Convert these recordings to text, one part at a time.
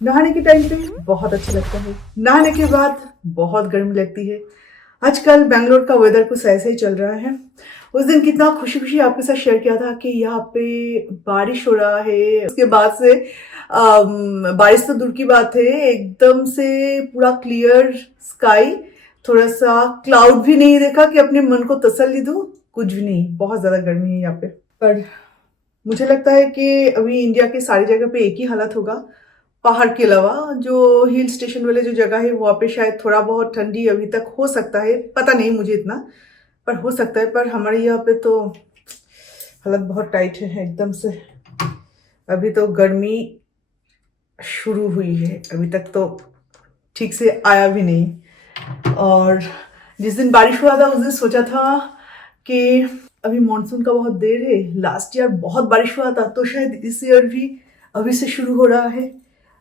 नहाने के टाइम पे बहुत अच्छा लगता है, नहाने के बाद बहुत गर्मी लगती है। आजकल बैंगलोर का वेदर कुछ ऐसे ही चल रहा है। उस दिन कितना खुशी खुशी आपके साथ शेयर किया था कि यहाँ पे बारिश हो रहा है। उसके बाद से बारिश तो दूर की बात है, एकदम से पूरा क्लियर स्काई, थोड़ा सा क्लाउड भी नहीं देखा कि अपने मन को तसल्ली दूं, कुछ भी नहीं। बहुत ज्यादा गर्मी है यहाँ पे। पर मुझे लगता है कि अभी इंडिया के सारी जगह पे एक ही हालत होगा, पहाड़ के अलावा जो हिल स्टेशन वाले जो जगह है वहाँ पे शायद थोड़ा बहुत ठंडी अभी तक हो सकता है, पता नहीं मुझे इतना, पर हो सकता है। पर हमारे यहाँ पे तो हालत बहुत टाइट है एकदम से। अभी तो गर्मी शुरू हुई है, अभी तक तो ठीक से आया भी नहीं। और जिस दिन बारिश हुआ था उस दिन सोचा था कि अभी मानसून का बहुत देर है, लास्ट ईयर बहुत बारिश हुआ था, तो शायद इस ईयर भी अभी से शुरू हो रहा है।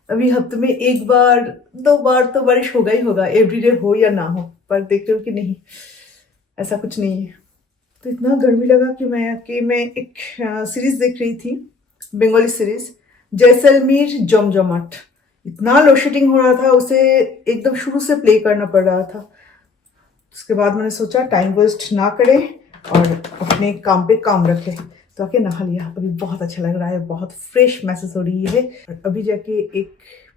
अभी हफ्ते में एक बार दो बार तो बारिश होगा ही होगा, एवरीडे हो या ना हो। पर देखते हो कि नहीं, ऐसा कुछ नहीं है। तो इतना गर्मी लगा कि मैं एक सीरीज देख रही थी, बंगाली सीरीज, जैसलमेर जमजमाट। इतना लोडशेडिंग हो रहा था, उसे एकदम शुरू से प्ले करना पड़ रहा था। उसके बाद मैंने सोचा टाइम वेस्ट ना करें और अपने काम पे काम रखें, तो आके नहा लिया। अभी बहुत अच्छा लग रहा है, बहुत फ्रेश महसूस हो रही है। और अभी जाके एक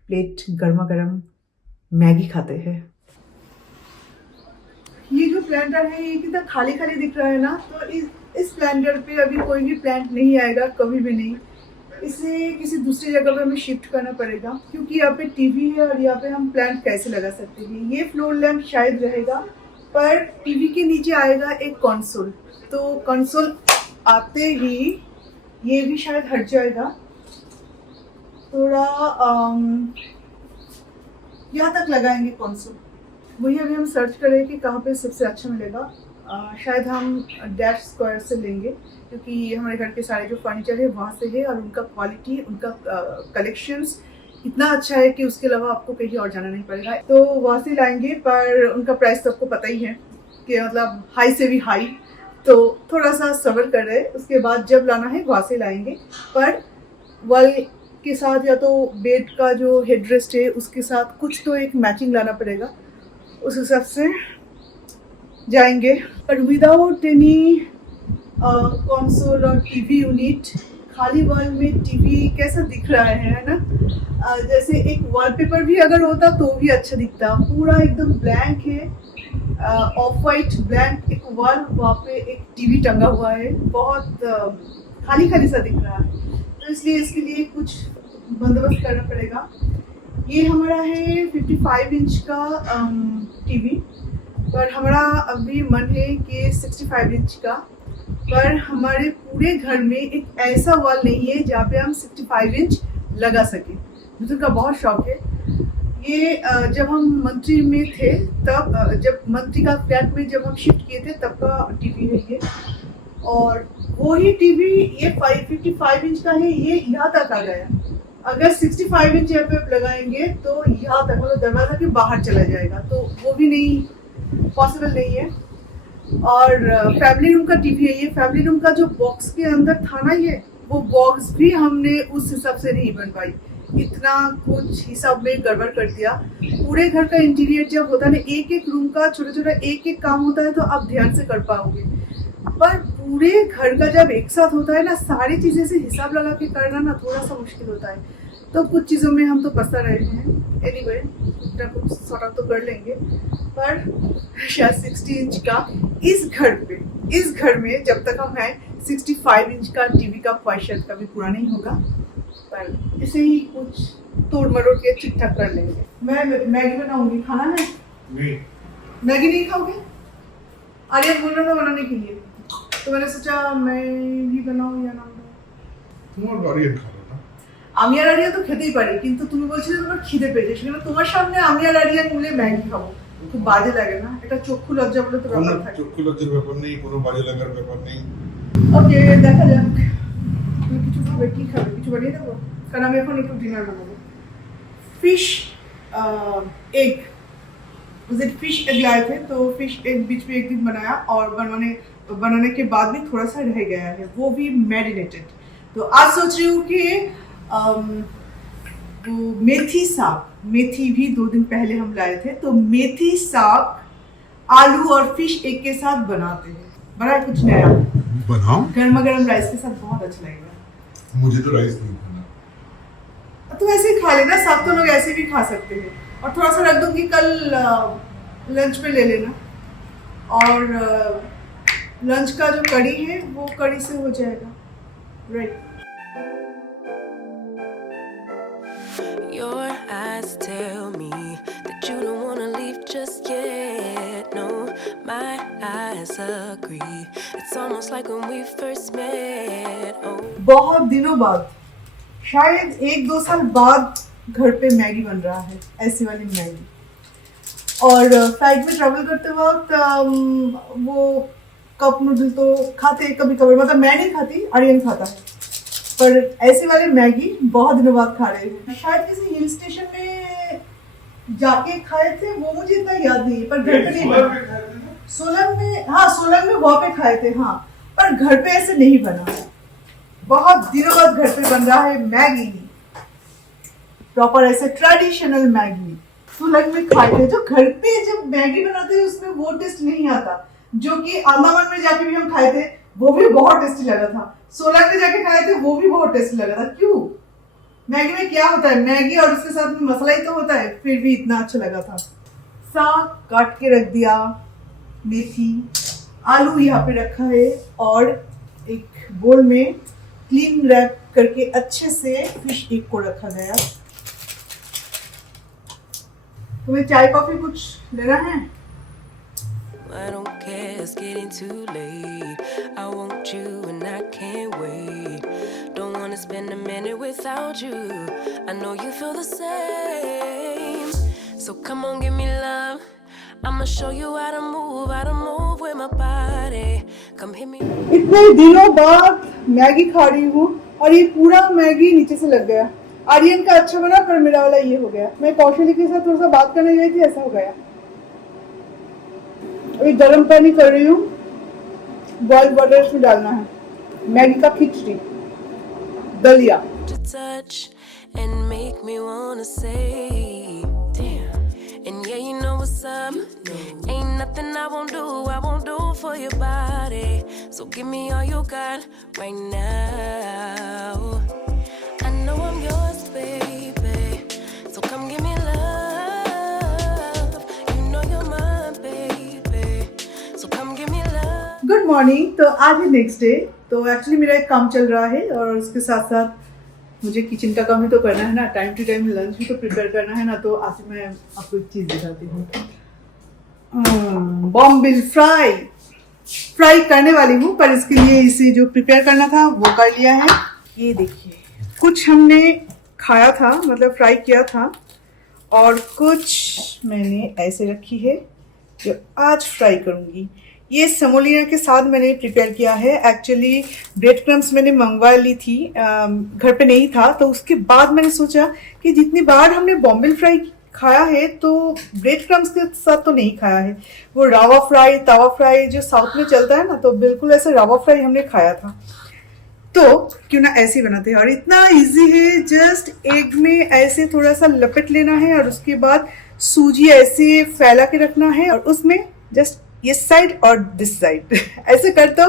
प्लेट गर्मा गर्म मैगी खाते हैं। ये जो प्लांटर है ये कितना खाली खाली दिख रहा है ना, तो इस प्लांटर पे अभी कोई भी प्लांट नहीं आएगा, कभी भी नहीं। इसे किसी दूसरी जगह पे हमें शिफ्ट करना पड़ेगा, क्योंकि यहाँ पे टीवी है और यहाँ पे हम प्लांट कैसे लगा सकते हैं। ये फ्लोर लैंप शायद रहेगा, पर टीवी के नीचे आएगा एक कंसोल, तो कंसोल आते ही ये भी शायद हट जाएगा थोड़ा। यहाँ तक लगाएंगे कंसोल। वही अभी हम सर्च करें कि कहाँ पे सबसे अच्छा मिलेगा। शायद हम डैश स्क्वायर से लेंगे, क्योंकि हमारे घर के सारे जो फर्नीचर है वहाँ से है, और उनका क्वालिटी, उनका कलेक्शंस इतना अच्छा है कि उसके अलावा आपको कहीं और जाना नहीं पड़ेगा। तो वहाँ से लाएंगे, पर उनका प्राइस तो आपको पता ही है कि मतलब हाई से भी हाई, तो थोड़ा सा सब्र कर रहे। उसके बाद जब लाना है वहाँ से लाएंगे। पर वॉल के साथ या तो बेड का जो हेडरेस्ट है उसके साथ कुछ तो एक मैचिंग लाना पड़ेगा, उस हिसाब से जाएंगे। पर विदाउट एनी कंसोल और टीवी यूनिट, खाली वॉल में टीवी कैसा दिख रहा है ना। जैसे एक वॉलपेपर भी अगर होता तो भी अच्छा दिखता। पूरा एकदम ब्लैंक है, ऑफ वाइट ब्लैंक एक वॉल, वहाँ पे एक टीवी टंगा हुआ है, बहुत खाली खाली सा दिख रहा है। तो इसलिए इसके लिए कुछ बंदोबस्त करना पड़ेगा। ये हमारा है 55 इंच का टीवी, पर हमारा अभी मन है कि 65 इंच का। पर हमारे पूरे घर में एक ऐसा वॉल नहीं है जहाँ पे हम 65 इंच लगा सके। मुझे का बहुत शौक है। ये जब हम मंत्री में थे तब, जब मंत्री का फ्लैट में जब हम शिफ्ट किए थे तब का टीवी है ये। और वही टीवी ये 55 इंच का है, ये यहाँ तक आ गया। अगर 65 इंच यहाँ पे लगाएंगे तो यहाँ तक, मतलब दरवाजा के बाहर चला जाएगा, तो वो भी नहीं, पॉसिबल नहीं है। और फैमिली रूम का टीवी है ये। फैमिली रूम का जो बॉक्स के अंदर था ना, ये वो बॉक्स भी हमने उस हिसाब से नहीं बनवाई, इतना कुछ हिसाब में गड़बड़ कर दिया। पूरे घर का इंटीरियर जब होता है ना, एक एक रूम का छोटा छोटा एक एक काम होता है, तो आप ध्यान से कर पाओगे। पर पूरे घर का जब एक साथ होता है ना, सारी चीजें से हिसाब लगा के करना ना थोड़ा सा मुश्किल होता है। तो कुछ चीजों में हम तो पछता रहे हैं। एनीवे, कुछ ना कुछ सॉर्ट आउट तो कर लेंगे। पर शायद 60 इंच का इस घर में जब तक हम हैं 65 इंच का टीवी का ख्वाहिश शायद कभी पूरा नहीं होगा। पर इसे ही कुछ तोड़ मरोड़ के ठीक ठाक कर लेंगे। मैं मैगी बनाऊंगी, खाना है? मैगी नहीं खाओगे? आर्यन बोल रहा था बनाने के लिए, तो मैंने सोचा मैं भी बनाऊं या ना बनाऊं। তোমার আরিয়ান খাবে না? আমি আর আরিয়ান তো খেতেই পারি, কিন্তু তুমি বলছিলে তোমার খিদে পেয়েছে, সেখানে তোমার সামনে আমি আর আরিয়ান মিলে ম্যাগি খাবো, খুব বাজে লাগে না? এটা চক্ষু লজ্জা বলে তো কোনো ব্যাপার থাকে। চক্ষু লজ্জার ব্যাপার নেই, কোনো বাজে লাগার ব্যাপার নেই। ওকে, দেখা যাক। তুমি কিছু খাবে? কি খাবে? কিছু বানিয়ে দেবো? কারণ আমি এখন একটু ডিনার বানাবো। फिश एग, उस दिन फिश एग लाए थे, तो फिश एग बीच में एक दिन बनाया, और बनाने के बाद भी थोड़ा सा रह गया है, वो भी मैरिनेटेड। तो आज सोच रही हूँ कि वो मेथी साग, मेथी भी 2 दिन पहले हम लाए थे, तो मेथी साग आलू और फिश एक के साथ बनाते हैं। बड़ा कुछ नया, बनाओ, गर्मा गर्म राइस के साथ बहुत अच्छा लगेगा। मुझे तो राइस नहीं खाना। तो ऐसे ही खा लेना, साग तो लोग ऐसे भी खा सकते हैं, और थोड़ा सा रख दूंगी, कल लंच में ले लेना। और लंच का जो कड़ी है वो कड़ी से हो जाएगा, right. Your eyes tell me that you don't wanna leave just yet. No, my eyes agree. It's almost like when we first met. Oh. बहुत दिनों बाद, शायद 1-2 साल बाद घर पे मैगी बन रहा है, ऐसी वाली मैगी। और फ्लाइट में ट्रैवल करते वक्त वो कप नूडल तो खाते कभी कभी, मतलब मैं नहीं खाती, आर्यन खाता है, पर ऐसे वाले मैगी बहुत दिनों बाद खा रहे हैं। शायद किसी हिल स्टेशन में जाके खाए थे, वो मुझे इतना याद नहीं है, पर घर पे नहीं बना। सोलन में, हाँ सोलन में वहाँ पे खाए थे, हाँ, पर घर पे ऐसे नहीं बना। बहुत दिनों बाद घर पे बन रहा है मैगी, प्रॉपर ऐसे ट्रेडिशनल मैगी। सोलन में खाए थे, जो घर पे जब मैगी बनाते हैं उसमें वो टेस्ट नहीं आता, जो कि अंडमान में जाके भी हम खाए थे, वो भी बहुत टेस्टी लगा था। सोलन में जाके खाए थे, वो भी बहुत टेस्टी लगा था। क्यों? मैगी में क्या होता है, मैगी और उसके साथ में मसाला ही तो होता है, फिर भी इतना अच्छा लगा था। साग काट के रख दिया, मेथी, आलू यहाँ पे रखा है, और एक बोल में क्लीन रैप करके अच्छे से फिश एक को रखा गया। तुम्हें चाय कॉफी कुछ लेना है? I don't care, it's getting too late. I want you and I can't wait. Don't wanna spend a minute without you. I know you feel the same. So come on, give me love. I'ma show you how to move with my body. Come hit me. इतने दिनों बाद Maggi खा रही हूँ, और ये पूरा Maggi नीचे से लग गया। आर्यन का अच्छा बना, पर मेरा वाला ये हो गया। मैं कौशली के साथ थोड़ा सा बात करने गई थी, ऐसा हो गया। अभी गर्म पानी कर रही हूँ, बॉइल्ड वाटर इसमें डालना है। मैगी का खिचड़ी, दलिया। To touch and make me wanna say, damn. And yeah, you know what's up. Ain't nothing I won't do for your body. So give me all you got right now. I know I'm yours, baby. So come give me love. You know you're mine, baby. So come give me love. Good morning. तो आज है next day. तो actually मेरा एक काम चल रहा है, और उसके साथ साथ मुझे किचन का काम भी तो करना है ना, टाइम टू टाइम लंच भी तो प्रिपेयर करना है ना। तो आज मैं आपको एक चीज़ दिखाती हूँ, बॉम्बिल फ्राई करने वाली हूँ, पर इसके लिए इसे जो प्रिपेयर करना था वो कर लिया है। ये देखिए, कुछ हमने खाया था, मतलब फ्राई किया था, और कुछ मैंने ऐसे रखी है जो आज फ्राई करूँगी। ये सेमोलिना के साथ मैंने प्रिपेयर किया है। एक्चुअली ब्रेड क्रम्स मैंने मंगवा ली थी, घर पे नहीं था, तो उसके बाद मैंने सोचा कि जितनी बार हमने बॉम्बिल फ्राई खाया है तो ब्रेड क्रम्स के साथ तो नहीं खाया है। वो रावा फ्राई, तावा फ्राई जो साउथ में चलता है ना, तो बिल्कुल ऐसे रावा फ्राई हमने खाया था। तो क्यों ना ऐसे ही बनाते हैं, और इतना इजी है। जस्ट एग में ऐसे थोड़ा सा लपेट लेना है, और उसके बाद सूजी ऐसे फैला के रखना है, और उसमें जस्ट ये साइड और दिस साइड ऐसे कर तो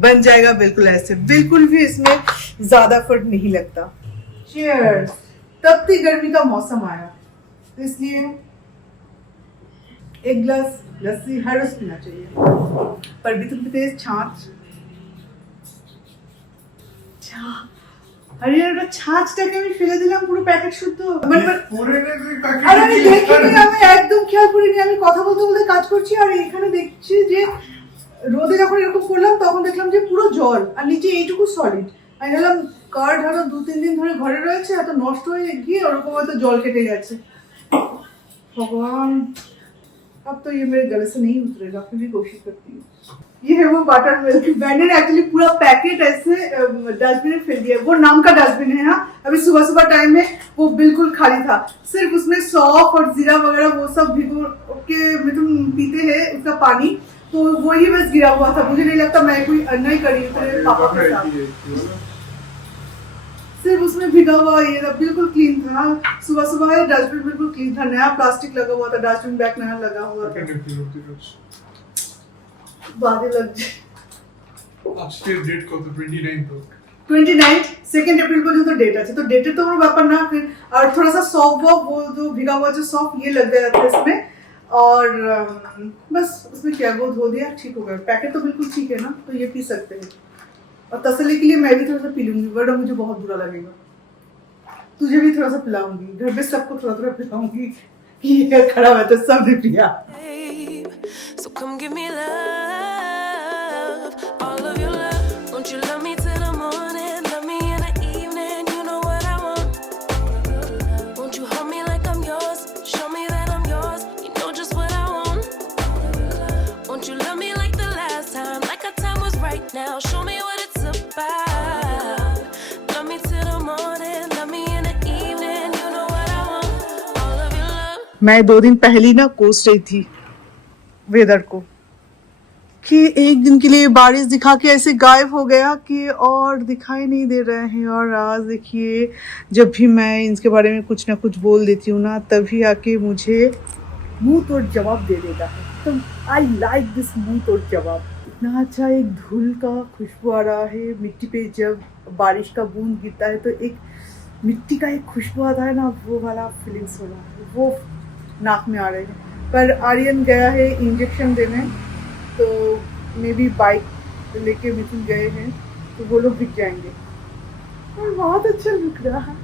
बन जाएगा बिल्कुल ऐसे। बिल्कुल भी इसमें ज्यादा फर्क नहीं लगता। चीयर्स। तब तक गर्मी का मौसम आया, तो इसलिए एक गिलास लस्सी हर रोज पीना चाहिए, पर भी तुम पीते छाछ। আরে ওটা ছাঁচটাকে আমি ফেলে দিলাম পুরো প্যাকেট শুদ্ধ, মানে আরে আমি দেখিনি, আমি একদম খেয়াল করিনি। আমি কথা বলতে বলতে কাজ করছি, আর এখানে দেখছি যে রোদে যখন এরকম করলাম তখন দেখলাম যে পুরো জল, আর নিচে এইটুকু সলিড। আমি ভাবলাম কার্ড ধরো 2-3 দিন ধরে ঘরে রয়েছে, এত নষ্ট হয়ে গিয়ে ওরকম হয়তো জল কেটে গেছে। भगवान, अब तो ये मेरे गले से नहीं उतरेगा, फिर भी कोशिश करती हूँ। ये है वो बटर मिल्क। मैंने एक्चुअली पूरा पैकेट ऐसे डस्टबिन में फेल दिया। वो नाम का डस्टबिन है, हाँ। अभी सुबह सुबह टाइम में वो बिल्कुल खाली था, सिर्फ उसमें सौंफ और जीरा वगैरह वो सब भिगो के तुम पीते हैं उसका पानी, तो वही बस गिरा हुआ था। मुझे नहीं लगता मैं कोई अन्याय करी हूँ तेरे पापा के साथ। सिर्फ उसमें भिगा हुआ ये था, बिल्कुल क्लीन था। सुबह सुबह है डस्टबिन बिल्कुल क्लीन था, नया प्लास्टिक लगा हुआ था, डस्टबिन बैग नया लगा हुआ था। बादल लग जाए। আজকে ডেট কত? 29 তো। 29 2 अप्रैल পর্যন্ত ডেট আছে, তো ডেটের তো কোনো ব্যাপার না। फिर और थोड़ा सा सॉफ्ट वो जो भिगा हुआ जो सॉफ्ट ये लग गया था इसमें, और बस उसमें क्या वो धो दिया, ठीक हो गया। पैकेट तो बिल्कुल ठीक है ना, तो ये पी सकते हैं। और तसल्ली के लिए मैं भी थोड़ा सा पी लूंगी, वरना मुझे बहुत बुरा लगेगा। तुझे भी थोड़ा सा पिलाऊंगी, घर में सबको थोड़ा थोड़ा पिलाऊंगी कि ये खड़ा हुआ तो सबने पिया। So come give me love, all of your love. Won't you love me till the morning, love me in the evening, you know what I want. Won't you hold me like I'm yours, show me that I'm yours, you know just what I want. Won't you love me like the last time, like our time was right now, show me what it's about. Love me till the morning, love me in the evening, you know what I want. All of your love. मैं 2 दिन पहले ना कोस रही थी weather को कि एक दिन के लिए बारिश दिखा के ऐसे गायब हो गया कि और दिखाई नहीं दे रहे हैं। और आज देखिए, जब भी मैं इनके बारे में कुछ ना कुछ बोल देती हूँ ना, तभी आके मुझे मुंह तोड़ जवाब दे देता है। तो आई लाइक दिस मुंह तोड़ जवाब। इतना अच्छा एक धूल का खुशबू आ रहा है मिट्टी पे, जब बारिश का बूंद गिरता है तो एक मिट्टी का एक खुशबू आता है ना, वो वाला फीलिंग्स हो रहा है, वो नाक में आ रहे हैं। पर आर्यन गया है इंजेक्शन देने, तो मे बी बाइक लेके मिथुन गए हैं, तो वो लोग दिख जाएंगे। और बहुत अच्छा लग रहा है।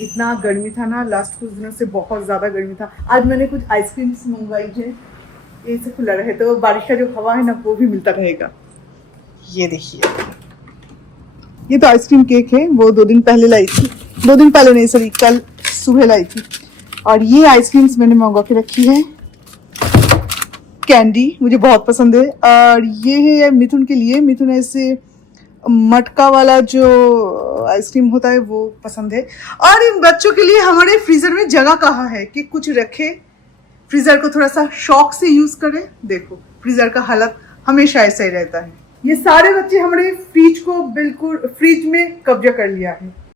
इतना गर्मी था ना, लास्ट कुछ दिनों से बहुत ज़्यादा गर्मी था। आज मैंने कुछ आइसक्रीम्स मंगवाई है, ये से खुला रहे तो बारिश का जो हवा है ना वो भी मिलता रहेगा। ये देखिए, ये तो आइसक्रीम केक है, वो 2 दिन पहले लाई थी, 2 दिन पहले नहीं सॉरी, कल सुबह लाई थी। और ये आइसक्रीम्स मैंने मंगवा के रखी है, कैंडी मुझे बहुत पसंद है। और ये है मिथुन के लिए, मिथुन ऐसे मटका वाला जो आइसक्रीम होता है वो पसंद है। और इन बच्चों के लिए हमारे फ्रीजर में जगह कहाँ है कि कुछ रखे, फ्रीजर को थोड़ा सा शौक से यूज करें। देखो फ्रीजर का हालत हमेशा ऐसा ही रहता है। ये सारे बच्चे हमारे फ्रिज को बिल्कुल फ्रिज में कब्जा कर लिया है।